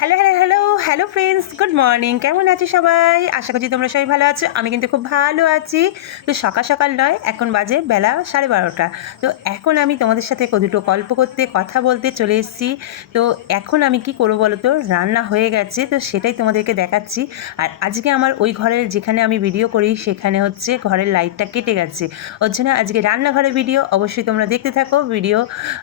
Hello hello hello hello friends, good morning. কেমন আছো সবাই? আশা করছি তোমরা সবাই ভালো আছো। আমি কিন্তু খুব ভালো আছি। তো সকাল সকাল নয়, এখন বাজে বেলা 12:30। তো এখন আমি তোমাদের সাথে দুটো গল্প করতে কথা বলতে চলে এসেছি। তো এখন আমি কি করবো বলো তো, রান্না হয়ে গেছে, তো সেটাই তোমাদেরকে দেখাচ্ছি। আর আজকে আমার ওই ঘরের যেখানে আমি ভিডিও করি সেখানে হচ্ছে ঘরের লাইটটা কেটে গেছে, ওর জন্য আজকে রান্নাঘরের ভিডিও। অবশ্যই তোমরা দেখতে থাকো ভিডিও।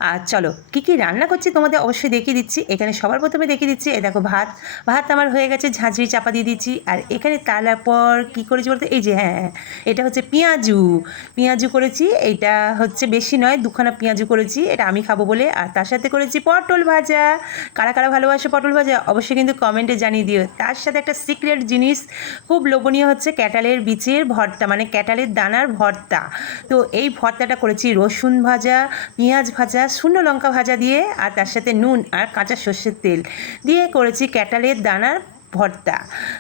আর চলো কী কী রান্না করছি তোমাদের অবশ্যই দেখিয়ে দিচ্ছি। এখানে সবার প্রথমে দেখিয়ে দিচ্ছি, দেখো ভাত ভাত আমার হয়ে গেছে, ঝাঁঝরি চাপা দিয়ে দিচ্ছি। আর এখানে তারপর কী করেছি বলতে, এই যে হ্যাঁ, এটা হচ্ছে পেঁয়াজু করেছি। এইটা হচ্ছে বেশি নয়, দুখানা পেঁয়াজু করেছি, এটা আমি খাবো বলে। আর তার সাথে করেছি পটল ভাজা। কারা কারা ভালোবাসে পটল ভাজা অবশ্যই কিন্তু কমেন্টে জানিয়ে দিও। তার সাথে একটা সিক্রেট জিনিস খুব লোভনীয় হচ্ছে ক্যাটালের বীজের ভর্তা, মানে ক্যাটালের দানার ভর্তা। তো এই ভর্তাটা করেছি রসুন ভাজা, পেঁয়াজ ভাজা, শুকনো লঙ্কা ভাজা দিয়ে, আর তার সাথে নুন আর কাঁচা সর্ষের তেল দিয়ে করেছি ক্যাটালের দানার ভর্তা।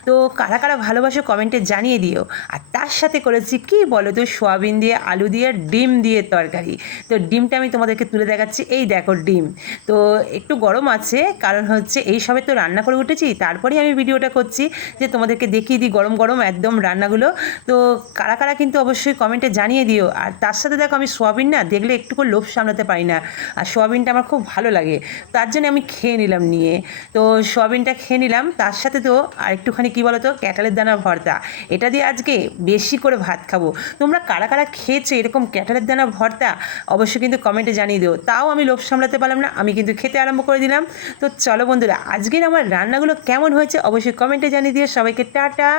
তো কারা কারা ভালোবাসো কমেন্টে জানিয়ে দিও। আর তার সাথে করেছি কি বলো তো, সোয়াবিন দিয়ে আলু দিয়ে ডিম দিয়ে তরকারি। তো ডিমটা আমি তোমাদেরকে তুলে দেখাচ্ছি, এই দেখো ডিম। তো একটু গরম আছে, কারণ হচ্ছে এই সবে তো রান্না করে উঠেছি, তারপরেই আমি ভিডিওটা করছি যে তোমাদেরকে দেখিয়ে দিই গরম গরম একদম রান্নাগুলো। তো কারা কারা কিন্তু অবশ্যই কমেন্টে জানিয়ে দিও। আর তার সাথে দেখো, আমি সোয়াবিন না দেখলে একটুকু লোভ সামলাতে পারি না, আর সোয়াবিনটা আমার খুব ভালো লাগে, তার জন্য আমি খেয়ে নিলাম নিয়ে। তো সোয়াবিনটা খেয়ে নিলাম, তার সাথে তো আর একটুখানি কী বলো তো, ক্যাটালের দানা ভর্তা। এটা দিয়ে আজকে বেশি করে ভাত খাবো। তোমরা কারা কারা খেয়েছো এরকম ক্যাটালের দানা ভর্তা অবশ্যই কিন্তু কমেন্টে জানিয়ে দিও। তাও আমি লোভ সামলাতে পারলাম না, আমি কিন্তু খেতে আরম্ভ করে দিলাম। তো চলো বন্ধুরা, আজকের আমার রান্নাগুলো কেমন হয়েছে অবশ্যই কমেন্টে জানিয়ে দিও। সবাইকে টাটা,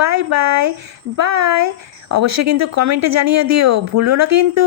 বাই বাই বাই। অবশ্যই কিন্তু কমেন্টে জানিয়ে দিও, ভুলো না কিন্তু।